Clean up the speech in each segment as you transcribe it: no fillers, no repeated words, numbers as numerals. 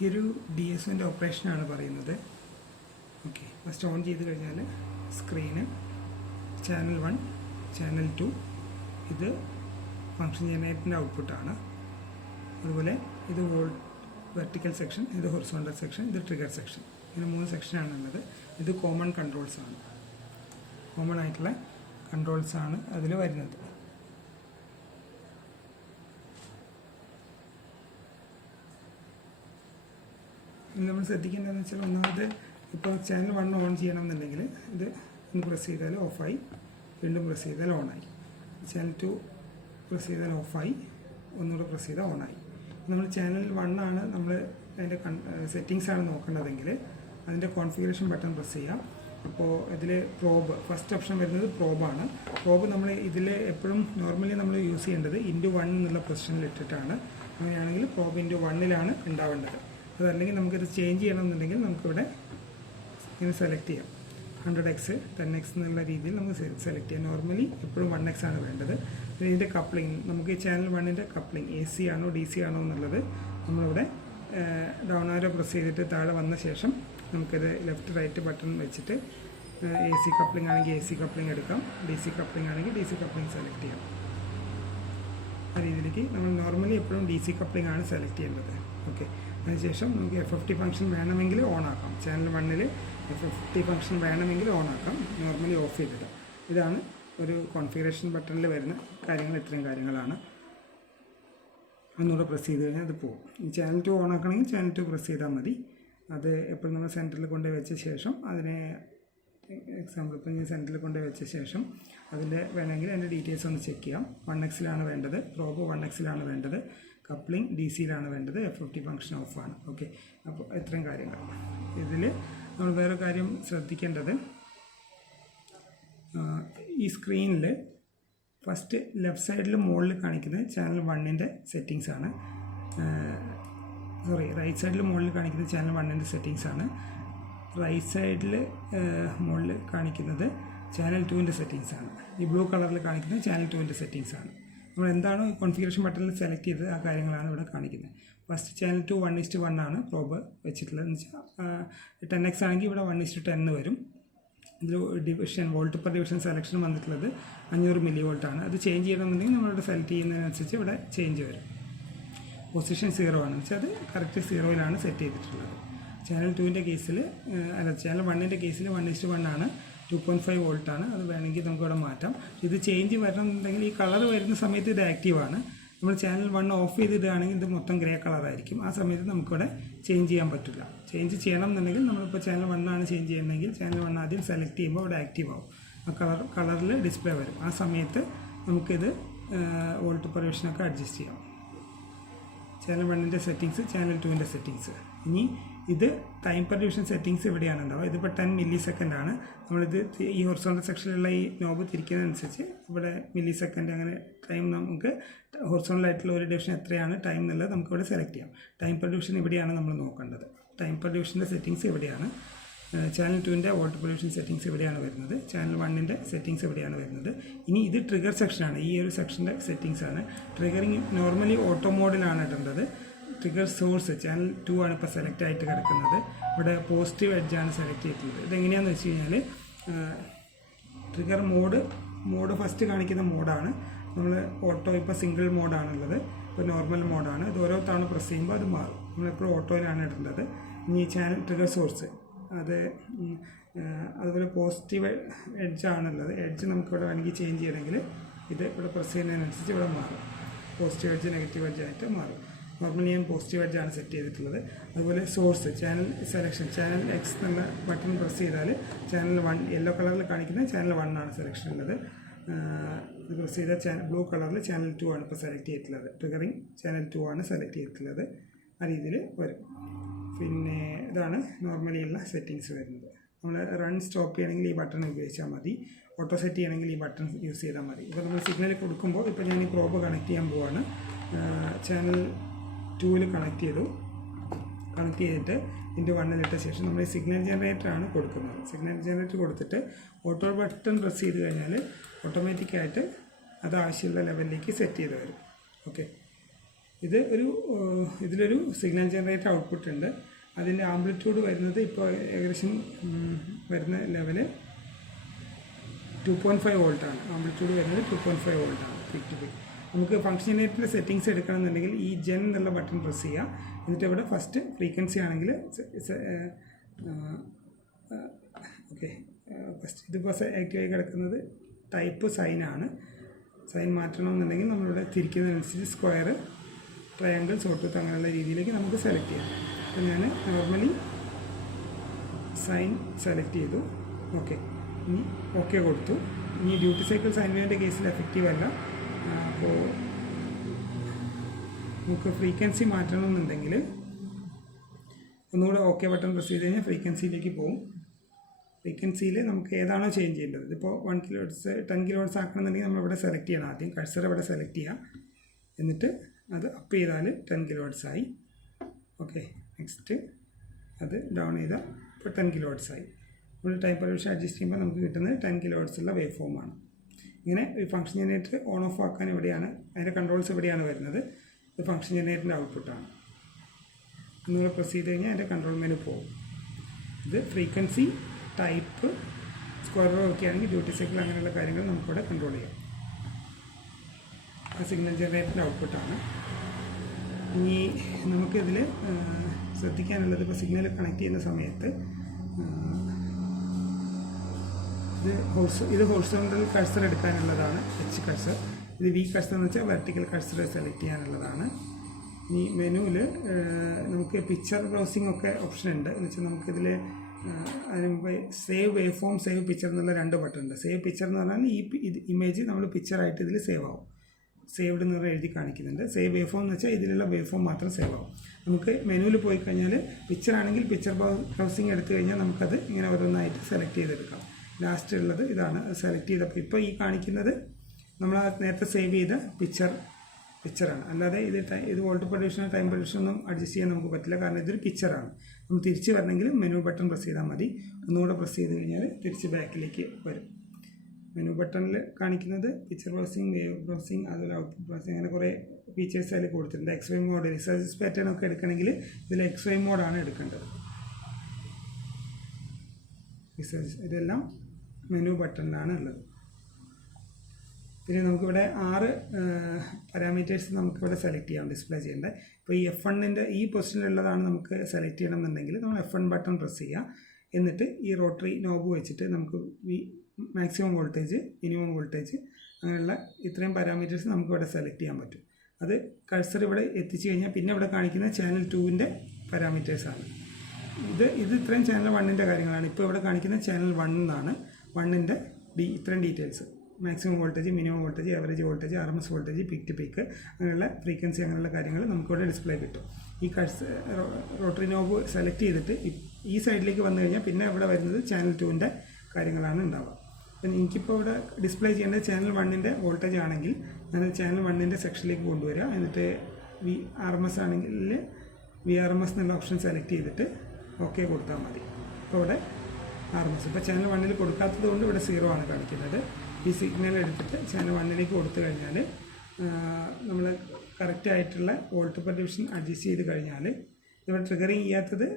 ഈ ഒരു DSOൻ്റെ ഓപ്പറേഷനാണ് പറയുന്നത്. ഓക്കെ, ഫസ്റ്റ് ഓൺ ചെയ്ത് കഴിഞ്ഞാൽ സ്ക്രീന് ചാനൽ 1 ചാനൽ 2 ഇത് ഫംഗ്ഷൻ ജനറേറ്ററിൻ്റെ ഔട്ട്പുട്ടാണ്. അതുപോലെ ഇത് വെർട്ടിക്കൽ സെക്ഷൻ, ഇത് ഹൊറിസോണ്ടൽ സെക്ഷൻ, ഇത് ട്രിഗർ സെക്ഷൻ. ഇങ്ങനെ 3 സെക്ഷനാണുള്ളത്. ഇത് കോമൺ കൺട്രോൾസാണ്, കോമൺ ആയിട്ടുള്ള കൺട്രോൾസാണ് അതിൽ വരുന്നത്. നമ്മൾ ശ്രദ്ധിക്കേണ്ടതെന്ന് വെച്ചാൽ ഒന്നാമത് ഇപ്പോൾ ചാനൽ 1 ഓൺ ചെയ്യണമെന്നുണ്ടെങ്കിൽ ഇത് ഒന്ന് പ്രസ് ചെയ്താൽ ഓഫായി, വീണ്ടും പ്രസ് ചെയ്താൽ ഓണായി. ചാനൽ 2 പ്രസ് ചെയ്താൽ ഓഫായി, ഒന്നുകൂടെ പ്രസ് ചെയ്താൽ ഓണായി. നമ്മൾ ചാനൽ 1 ആണ് നമ്മൾ അതിൻ്റെ സെറ്റിങ്സാണ് നോക്കേണ്ടതെങ്കിൽ അതിൻ്റെ കോൺഫിഗറേഷൻ ബട്ടൺ പ്രസ് ചെയ്യാം. അപ്പോൾ ഇതിൽ പ്രോബ് ഫസ്റ്റ് ഓപ്ഷൻ വരുന്നത് പ്രോബാണ്. പ്രോബ് നമ്മൾ ഇതിൽ എപ്പോഴും നോർമലി നമ്മൾ യൂസ് ചെയ്യേണ്ടത് *1 എന്നുള്ള പൊസിഷനിൽ ഇട്ടിട്ടാണ്. അങ്ങനെയാണെങ്കിൽ പ്രോബ് *1 ഉണ്ടാവേണ്ടത്. അതല്ലെങ്കിൽ നമുക്കിത് ചേഞ്ച് ചെയ്യണമെന്നുണ്ടെങ്കിൽ നമുക്കിവിടെ ഇങ്ങനെ സെലക്ട് ചെയ്യാം. 100x 10x എന്നുള്ള രീതിയിൽ നമുക്ക് സെലക്ട് ചെയ്യാം. നോർമലി എപ്പോഴും 1x ആണ് വേണ്ടത്. പിന്നെ ഇതിൻ്റെ കപ്ലിംഗ്, നമുക്ക് ഈ ചാനൽ 1ൻ്റെ കപ്ലിംഗ് AC ആണോ DC ആണോ എന്നുള്ളത് നമ്മളിവിടെ ഡൗൺ ആരോ പ്രസ് ചെയ്തിട്ട് താഴെ വന്ന ശേഷം നമുക്കിത് ലെഫ്റ്റ് റൈറ്റ് ബട്ടൺ വെച്ചിട്ട് AC കപ്ലിംഗ് ആണെങ്കിൽ AC കപ്ലിംഗ് എടുക്കാം, DC കപ്ലിംഗ് ആണെങ്കിൽ DC കപ്ലിംഗ് സെലക്ട് ചെയ്യാം. ആ രീതിയിലേക്ക് നമ്മൾ നോർമലി എപ്പോഴും DC കപ്ലിംഗ് ആണ് സെലക്ട് ചെയ്യേണ്ടത്. ഓക്കെ, അതിനുശേഷം നമുക്ക് FFT ഫംഗ്ഷൻ വേണമെങ്കിൽ ഓൺ ആക്കാം. ചാനൽ 1ൽ FFT ഫംഗ്ഷൻ വേണമെങ്കിൽ ഓൺ ആക്കാം, നോർമലി ഓഫ് ചെയ്തിടാം. ഇതാണ് ഒരു കോൺഫിഗറേഷൻ ബട്ടണിൽ വരുന്ന കാര്യങ്ങൾ. ഇത്രയും കാര്യങ്ങളാണ്. ഒന്നുകൂടെ പ്രസ് ചെയ്ത് കഴിഞ്ഞാൽ അത് പോകും. ഈ ചാനൽ 2 ഓൺ ആക്കണമെങ്കിൽ ചാനൽ 2 പ്രസ് ചെയ്താൽ മതി. അത് എപ്പോഴും നമ്മൾ സെൻറ്ററിൽ കൊണ്ടുപോയി വെച്ച ശേഷം അതിനെ എക്സാമ്പിൾ ഇപ്പോൾ ഈ സെൻറ്ററിൽ കൊണ്ടുപോയി വെച്ച ശേഷം അതിൻ്റെ വേണമെങ്കിൽ അതിൻ്റെ ഡീറ്റെയിൽസ് ഒന്ന് ചെക്ക് ചെയ്യാം. 1x വേണ്ടത്, പ്രോബ് 1x വേണ്ടത്, കപ്ലിംഗ് DC വേണ്ടത്, FFT ഫംഗ്ഷൻ ഓഫാണ്. ഓക്കെ, അപ്പോൾ ഇത്രയും കാര്യങ്ങൾ. ഇതിൽ നമ്മൾ വേറെ കാര്യം ശ്രദ്ധിക്കേണ്ടത്, ഈ സ്ക്രീനിൽ ഫസ്റ്റ് ലെഫ്റ്റ് സൈഡിൽ മുകളിൽ കാണിക്കുന്നത് ചാനൽ 1ൻ്റെ സെറ്റിങ്സാണ്. റൈറ്റ് സൈഡിൽ മുകളിൽ കാണിക്കുന്നത് ചാനൽ 1ൻ്റെ സെറ്റിങ്സാണ്. റൈറ്റ് സൈഡിൽ മുകളിൽ കാണിക്കുന്നത് ചാനൽ 2ൻ്റെ സെറ്റിങ്സാണ്. ഈ ബ്ലൂ കളറിൽ കാണിക്കുന്നത് ചാനൽ 2ൻ്റെ സെറ്റിങ്സാണ്. നമ്മൾ എന്താണോ കോൺഫിഗറേഷൻ ബട്ടണിൽ സെലക്ട് ചെയ്തത് ആ കാര്യങ്ങളാണ് ഇവിടെ കാണിക്കുന്നത്. ഫസ്റ്റ് ചാനൽ 2 1:1 ആണ് പ്രോബ് വെച്ചിട്ടുള്ളത്. എന്ന് വെച്ചാൽ 10x ആണെങ്കിൽ ഇവിടെ 1:10 വരും. ഇതിൽ division volt per division selection വന്നിട്ടുള്ളത് 500 mV ആണ്. അത് ചേഞ്ച് ചെയ്യണമെന്നുണ്ടെങ്കിൽ നമ്മളിവിടെ സെലക്ട് ചെയ്യുന്നതിനനുസരിച്ച് ഇവിടെ ചേഞ്ച് വരും. പൊസിഷൻ 0 ആണ്, വെച്ചാൽ അത് കറക്റ്റ് 0-ലാണ് സെറ്റ് ചെയ്തിട്ടുള്ളത്. ചാനൽ 2ൻ്റെ കേസിൽ ചാനൽ 1ൻ്റെ കേസിൽ 1:1 ആണ്, 2.5 വോൾട്ട് ആണ്. അത് വേണമെങ്കിൽ നമുക്കിവിടെ മാറ്റാം. ഇത് ചേഞ്ച് വരണമെന്നുണ്ടെങ്കിൽ ഈ കളർ വരുന്ന സമയത്ത് ഇത് ആക്റ്റീവാണ്. നമ്മൾ ചാനൽ 1 ഓഫ് ചെയ്തിടുകയാണെങ്കിൽ ഇത് മൊത്തം ഗ്രേ കളറായിരിക്കും. ആ സമയത്ത് നമുക്കിവിടെ ചേഞ്ച് ചെയ്യാൻ പറ്റില്ല. ചേഞ്ച് ചെയ്യണം എന്നുണ്ടെങ്കിൽ നമ്മളിപ്പോൾ ചാനൽ 1 ആണ് ചേഞ്ച് ചെയ്യുന്നതെങ്കിൽ ചാനൽ 1 ആദ്യം സെലക്ട് ചെയ്യുമ്പോൾ ഇവിടെ ആക്റ്റീവ് ആവും. ആ കളറിൽ ഡിസ്പ്ലേ വരും. ആ സമയത്ത് നമുക്കിത് വോൾട്ട് പെർ ഡിവിഷനൊക്കെ അഡ്ജസ്റ്റ് ചെയ്യാം. ചാനൽ 1ൻ്റെ സെറ്റിങ്സ്, ചാനൽ 2ൻ്റെ സെറ്റിങ്സ്. ഇനി ഇത് ടൈം പെർ ഡിവിഷൻ സെറ്റിങ്സ് ഇവിടെയാണ് ഉണ്ടാവുക. ഇതിപ്പോൾ 10 millisecond ആണ്. നമ്മളിത് ഈ ഹൊറിസോണ്ടൽ സെക്ഷനിലുള്ള ഈ നോബ് തിരിക്കുന്നതനുസരിച്ച് ഇവിടെ millisecond അങ്ങനെ ടൈം നമുക്ക് ഹൊറിസോണ്ടലായിട്ടുള്ള ഒരു ഡിവിഷൻ എത്രയാണ് ടൈം എന്നുള്ളത് നമുക്കിവിടെ സെലക്ട് ചെയ്യാം. ടൈം പെർ ഡിവിഷൻ ഇവിടെയാണ് നമ്മൾ നോക്കേണ്ടത്. ടൈം പെർ ഡിവിഷൻ്റെ സെറ്റിങ്സ് ഇവിടെയാണ്. ചാനൽ 2ൻ്റെ വോൾട്ട് പെർ ഡിവിഷൻ സെറ്റിങ്സ് ഇവിടെയാണ് വരുന്നത്. ചാനൽ 1ൻ്റെ സെറ്റിങ്സ് ഇവിടെയാണ് വരുന്നത്. ഇനി ഇത് ട്രിഗർ സെക്ഷനാണ്. ഈ ഒരു സെക്ഷൻ്റെ സെറ്റിങ്സാണ്. ട്രിഗറിങ് നോർമലി ഓട്ടോ മോഡിലാണ് ഇടേണ്ടത്. ട്രിഗർ സോഴ്സ് ചാനൽ 2 ആണ് ഇപ്പോൾ സെലക്ട് ആയിട്ട് കിടക്കുന്നത്. ഇവിടെ പോസിറ്റീവ് എഡ്ജാണ് സെലക്ട് ചെയ്തിട്ടുള്ളത്. ഇതെങ്ങനെയാണെന്ന് വെച്ച് കഴിഞ്ഞാൽ ട്രിഗർ മോഡ് ഫസ്റ്റ് കാണിക്കുന്ന മോഡാണ്. നമ്മൾ ഓട്ടോ ഇപ്പോൾ സിംഗിൾ മോഡാണുള്ളത്, ഇപ്പോൾ നോർമൽ മോഡാണ്. ഇത് ഓരോ തവണ പ്രസ് ചെയ്യുമ്പോൾ അത് മാറും. നമ്മളെപ്പോഴും ഓട്ടോയിലാണ് ഇടേണ്ടത്. ഇനി ചാനൽ ട്രിഗർ സോഴ്സ് അതുപോലെ പോസിറ്റീവ് എഡ്ജാണുള്ളത്. എഡ്ജ് നമുക്കിവിടെ വേണമെങ്കിൽ ചേഞ്ച് ചെയ്യണമെങ്കിൽ ഇത് ഇവിടെ പ്രസ് ചെയ്യുന്നതിനനുസരിച്ച് ഇവിടെ മാറും. പോസിറ്റീവ് എഡ്ജ് നെഗറ്റീവ് എഡ്ജായിട്ട് മാറും. നോർമലി ഞാൻ പോസിറ്റീവ് എഡ്ജാണ് സെറ്റ് ചെയ്തിട്ടുള്ളത്. അതുപോലെ source channel selection, channel X എന്നുള്ള ബട്ടൺ പ്രസ് ചെയ്താൽ ചാനൽ 1 യെല്ലോ കളറിൽ കാണിക്കുന്ന ചാനൽ 1 ആണ് സെലക്ഷൻ ഉള്ളത്. ഇത് പ്രസ് ചെയ്താൽ ബ്ലൂ കളറിൽ ചാനൽ 2 ആണ് ഇപ്പോൾ സെലക്ട് ചെയ്തിട്ടുള്ളത്. ട്രിഗറിങ് ചാനൽ 2 ആണ് സെലക്ട് ചെയ്തിട്ടുള്ളത്. ആ രീതിയിൽ വരും. പിന്നെ ഇതാണ് നോർമലി ഉള്ള സെറ്റിങ്സ് വരുന്നത്. നമ്മൾ റൺ സ്റ്റോപ്പ് ചെയ്യണമെങ്കിൽ ഈ ബട്ടൺ ഉപയോഗിച്ചാൽ മതി. ഓട്ടോ സെറ്റ് ചെയ്യണമെങ്കിൽ ഈ ബട്ടൺ യൂസ് ചെയ്താൽ മതി. ഇപ്പോൾ നമ്മൾ സിഗ്നൽ കൊടുക്കുമ്പോൾ ഇപ്പോൾ ഞാൻ ഈ പ്രോബ് കണക്ട് ചെയ്യാൻ പോവാണ്. ചാനൽ 2-ൽ കണക്ട് ചെയ്തിട്ട് *1 ഇട്ട ശേഷം നമ്മൾ ഈ സിഗ്നൽ ജനറേറ്ററാണ് കൊടുക്കുന്നത്. സിഗ്നൽ ജനറേറ്റർ കൊടുത്തിട്ട് ഓട്ടോ ബട്ടൺ പ്രസ് ചെയ്ത് കഴിഞ്ഞാൽ ഓട്ടോമാറ്റിക്കായിട്ട് അത് ആവശ്യമുള്ള ലെവലിലേക്ക് സെറ്റ് ചെയ്ത് വരും. ഓക്കെ, ഇതിലൊരു സിഗ്നൽ ജനറേറ്റർ ഔട്ട്പുട്ട് ഉണ്ട്. അതിൻ്റെ ആംപ്ലിറ്റ്യൂഡ് വരുന്നത് ഇപ്പോൾ ഏകദേശം വരുന്ന ലെവല് 2.5 വോൾട്ടാണ്. ആംപ്ലിറ്റ്യൂഡ് വരുന്നത് 2.5 വോൾട്ടാണ് പീക്ക് ടു പീക്ക്. നമുക്ക് ഫംഗ്ഷൻ ജനറേറ്ററിൻ്റെ സെറ്റിങ്സ് എടുക്കണമെന്നുണ്ടെങ്കിൽ ഈ ജെൻ എന്നുള്ള ബട്ടൺ പ്രസ് ചെയ്യുക. എന്നിട്ട് ഇവിടെ ഫസ്റ്റ് ഫ്രീക്വൻസി ആണെങ്കിൽ ഓക്കെ, ഫസ്റ്റ് ഇതിപ്പോൾ ആക്റ്റീവായി കിടക്കുന്നത് ടൈപ്പ് സൈനാണ്. സൈൻ മാറ്റണമെന്നുണ്ടെങ്കിൽ നമ്മളിവിടെ തിരിക്കുന്നതിനനുസരിച്ച് സ്ക്വയർ, ട്രയാങ്കിൾ, സോട്ടൂത്ത് അങ്ങനെയുള്ള രീതിയിലേക്ക് നമുക്ക് സെലക്ട് ചെയ്യാം. അപ്പോൾ ഞാൻ നോർമലി സൈൻ സെലക്ട് ചെയ്തു. ഓക്കെ, ഇനി ഓക്കെ കൊടുത്തു. ഇനി ഡ്യൂട്ടി സൈക്കിൾ സൈൻ വേവിൻ്റെ കേസിൽ എഫക്റ്റീവ് അല്ല. അപ്പോൾ നമുക്ക് ഫ്രീക്വൻസി മാറ്റണമെന്നുണ്ടെങ്കിൽ ഒന്നുകൂടെ ഓക്കെ ബട്ടൺ പ്രസ് ചെയ്ത് കഴിഞ്ഞാൽ ഫ്രീക്വൻസിയിലേക്ക് പോകും. ഫ്രീക്വൻസിയിൽ നമുക്ക് ഏതാണോ ചേഞ്ച് ചെയ്യേണ്ടത്, ഇതിപ്പോൾ 1 kHz 10 kHz ആക്കണമെന്നുണ്ടെങ്കിൽ നമ്മളിവിടെ സെലക്ട് ചെയ്യണം. ആദ്യം കഴ്സർ ഇവിടെ സെലക്ട് ചെയ്യാം. എന്നിട്ട് അത് അപ്പ് ചെയ്താൽ 10 kHz ആയി. ഓക്കെ, നെക്സ്റ്റ് അത് ഡൗൺ ചെയ്താൽ ഇപ്പോൾ 10 kHz ആയി. നമ്മൾ ടൈം പൊല്യൂഷൻ അഡ്ജസ്റ്റ് ചെയ്യുമ്പോൾ നമുക്ക് കിട്ടുന്നത് 10 kHz ഉള്ള വേവ് ഫോമാണ്. ഇങ്ങനെ ഈ ഫംഗ്ഷൻ ജനറേറ്റർ ഓൺ ഓഫ് ആക്കാൻ എവിടെയാണ്, അതിൻ്റെ കൺട്രോൾസ് എവിടെയാണ് വരുന്നത്? ഇത് ഫംഗ്ഷൻ ജനറേറ്ററിൻ്റെ ഔട്ട്പുട്ടാണ്. ഒന്നുകൂടെ പ്രസ് ചെയ്ത് കഴിഞ്ഞാൽ അതിൻ്റെ കൺട്രോൾ മെനു പോകും. ഇത് ഫ്രീക്വൻസി, ടൈപ്പ്, സ്ക്വയർ വേവ് ഒക്കെ ആണെങ്കിൽ ഡ്യൂട്ടി സൈക്കിൾ അങ്ങനെയുള്ള കാര്യങ്ങൾ നമുക്കിവിടെ കൺട്രോൾ ചെയ്യാം. ആ സിഗ്നൽ ജനറേറ്ററിൻ്റെ ഔട്ട്പുട്ടാണ്. ഇനി നമുക്കിതിൽ ശ്രദ്ധിക്കാനുള്ളത്, ഇപ്പോൾ സിഗ്നൽ കണക്ട് ചെയ്യുന്ന സമയത്ത് ഇത് ഹൊറിസോണ്ടൽ കഴ്സർ എടുക്കാനുള്ളതാണ്, എച്ച് കഴ്സർ. ഇത് വി കഴ്സർ എന്ന് വെച്ചാൽ വെർട്ടിക്കൽ കഴ്സർ സെലക്ട് ചെയ്യാനുള്ളതാണ്. ഈ മെനുവിൽ നമുക്ക് പിക്ചർ ബ്രൗസിംഗ് ഒക്കെ ഓപ്ഷൻ ഉണ്ട്. എന്ന് വെച്ചാൽ നമുക്കിതിൽ അതിന് മുമ്പ് save wave form, save picture എന്നുള്ള 2 ബട്ടൺ ഉണ്ട്. സേവ് പിക്ചർ എന്ന് പറഞ്ഞാൽ ഈ ഇമേജ് നമ്മൾ പിക്ചറായിട്ട് ഇതിൽ സേവ് ആവും. സേവ്ഡ് എന്ന് എഴുതി കാണിക്കുന്നുണ്ട്. സേവ് വേവ് ഫോം എന്ന് വെച്ചാൽ ഇതിലുള്ള വേവ് ഫോം മാത്രം സേവ് ആവും. നമുക്ക് മെനുവിൽ പോയി കഴിഞ്ഞാൽ പിക്ചർ ആണെങ്കിൽ പിക്ചർ ബ്രൗസിംഗ് എടുത്തു കഴിഞ്ഞാൽ നമുക്കത് ഇങ്ങനെ ഓരോന്നായിട്ട് സെലക്ട് ചെയ്തെടുക്കാം. ലാസ്റ്റ് ഉള്ളത് ഇതാണ് സെലക്ട് ചെയ്തപ്പോൾ ഇപ്പോൾ ഈ കാണിക്കുന്നത് നമ്മൾ നേരത്തെ സേവ് ചെയ്ത പിക്ചറാണ്. അല്ലാതെ ഇത് വോൾട്ട് പൊല്യൂഷനോ ടൈം പൊല്യൂഷനൊന്നും അഡ്ജസ്റ്റ് ചെയ്യാൻ നമുക്ക് പറ്റില്ല. കാരണം ഇതൊരു പിക്ചറാണ്. നമ്മൾ തിരിച്ച് വരണമെങ്കിൽ മെനു ബട്ടൺ പ്രസ് ചെയ്താൽ മതി. ഒന്നുകൂടെ പ്രസ് ചെയ്ത് കഴിഞ്ഞാൽ തിരിച്ച് ബാക്കിലേക്ക് വരും. മെനു ബട്ടണിൽ കാണിക്കുന്നത് പിക്ചർ ബ്രൗസിംഗ്, വേവ് ബ്രൗസിംഗ്, അതുപോലെ ഔട്ട്പുട്ട് ബ്രൗസിംഗ്, അങ്ങനെ കുറേ ഫീച്ചേഴ്സ് അതിൽ കൊടുത്തിട്ടുണ്ട്. XY മോഡ്, റിസർച്ച് പാറ്റേൺ ഒക്കെ എടുക്കണമെങ്കിൽ ഇതിൽ XY മോഡാണ് എടുക്കേണ്ടത്. ഇതെല്ലാം മെനു ബട്ടണിലാണ് ഉള്ളത്. പിന്നെ നമുക്കിവിടെ 6 പാരാമീറ്റേഴ്സ് നമുക്കിവിടെ സെലക്ട് ചെയ്യാം, ഡിസ്പ്ലേ ചെയ്യേണ്ടത്. ഇപ്പോൾ ഈ F1ൻ്റെ ഈ പൊസിഷനിലുള്ളതാണ് നമുക്ക് സെലക്ട് ചെയ്യണമെന്നുണ്ടെങ്കിൽ നമ്മൾ F1 ബട്ടൺ പ്രസ് ചെയ്യുക. എന്നിട്ട് ഈ റോട്ടറി നോബ് വെച്ചിട്ട് നമുക്ക് മാക്സിമം വോൾട്ടേജ്, മിനിമം വോൾട്ടേജ്, അങ്ങനെയുള്ള ഇത്രയും പാരാമീറ്റേഴ്സ് നമുക്കിവിടെ സെലക്ട് ചെയ്യാൻ പറ്റും. അത് കഴ്സർ ഇവിടെ എത്തിച്ചു കഴിഞ്ഞാൽ പിന്നെ ഇവിടെ കാണിക്കുന്ന ചാനൽ 2ൻ്റെ പാരാമീറ്റേഴ്സാണ്. ഇത് ഇത്രയും ചാനൽ 1ൻ്റെ കാര്യങ്ങളാണ്. ഇപ്പോൾ ഇവിടെ കാണിക്കുന്ന ചാനൽ 1 എന്നാണ്. 1ൻ്റെ ഇത്രയും details, maximum voltage, minimum voltage, average voltage, RMS voltage, peak to peak, അങ്ങനെയുള്ള ഫ്രീക്വൻസി, അങ്ങനെയുള്ള കാര്യങ്ങൾ നമുക്കിവിടെ ഡിസ്പ്ലേ കിട്ടും. ഈ റോട്ടറി നോബ് സെലക്ട് ചെയ്തിട്ട് ഈ സൈഡിലേക്ക് വന്നു കഴിഞ്ഞാൽ പിന്നെ ഇവിടെ വരുന്നത് ചാനൽ 2ൻ്റെ കാര്യങ്ങളാണ് ഉണ്ടാവുക. അപ്പം എനിക്കിപ്പോൾ ഇവിടെ ഡിസ്പ്ലേ ചെയ്യേണ്ടത് ചാനൽ 1ൻ്റെ വോൾട്ടേജ് ആണെങ്കിൽ ഞാൻ ചാനൽ 1ൻ്റെ സെക്ഷനിലേക്ക് കൊണ്ടുവരിക. എന്നിട്ട് RMS ആണെങ്കിൽ VRMS എന്നുള്ള ഓപ്ഷൻ സെലക്ട് ചെയ്തിട്ട് ഓക്കെ കൊടുത്താൽ മതി. അപ്പോൾ ഇവിടെ RMS, ഇപ്പോൾ ചാനൽ 1ൽ കൊടുക്കാത്തത് കൊണ്ട് ഇവിടെ 0 ആണ് കാണിക്കുന്നത്. ഈ സിഗ്നൽ എടുത്തിട്ട് ചാനൽ 1ലേക്ക് കൊടുത്തു കഴിഞ്ഞാൽ നമ്മൾ കറക്റ്റായിട്ടുള്ള വോൾട്ട് പൊല്യൂഷൻ അഡ്ജസ്റ്റ് ചെയ്ത് കഴിഞ്ഞാൽ ഇവിടെ ട്രിഗറിങ് ചെയ്യാത്തത്,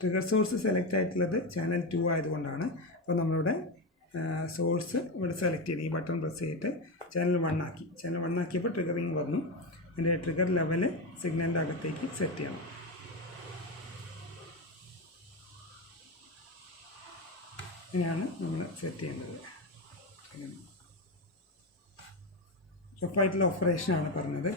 ട്രിഗർ സോഴ്സ് സെലക്ട് ആയിട്ടുള്ളത് ചാനൽ 2 ആയതുകൊണ്ടാണ്. അപ്പോൾ നമ്മളിവിടെ സോഴ്സ് ഇവിടെ സെലക്ട് ചെയ്ത് ഈ ബട്ടൺ പ്രസ് ചെയ്തിട്ട് ചാനൽ 1 ആക്കി. ചാനൽ 1 ആക്കിയപ്പോൾ ട്രിഗറിങ് വന്നു. അതിൻ്റെ ട്രിഗർ ലെവല് സിഗ്നലിൻ്റെ അകത്തേക്ക് സെറ്റ് ചെയ്യണം. ഇങ്ങനെയാണ് നമ്മൾ സെറ്റ് ചെയ്യേണ്ടത്. റഫായിട്ടുള്ള ഓപ്പറേഷനാണ് പറഞ്ഞത്.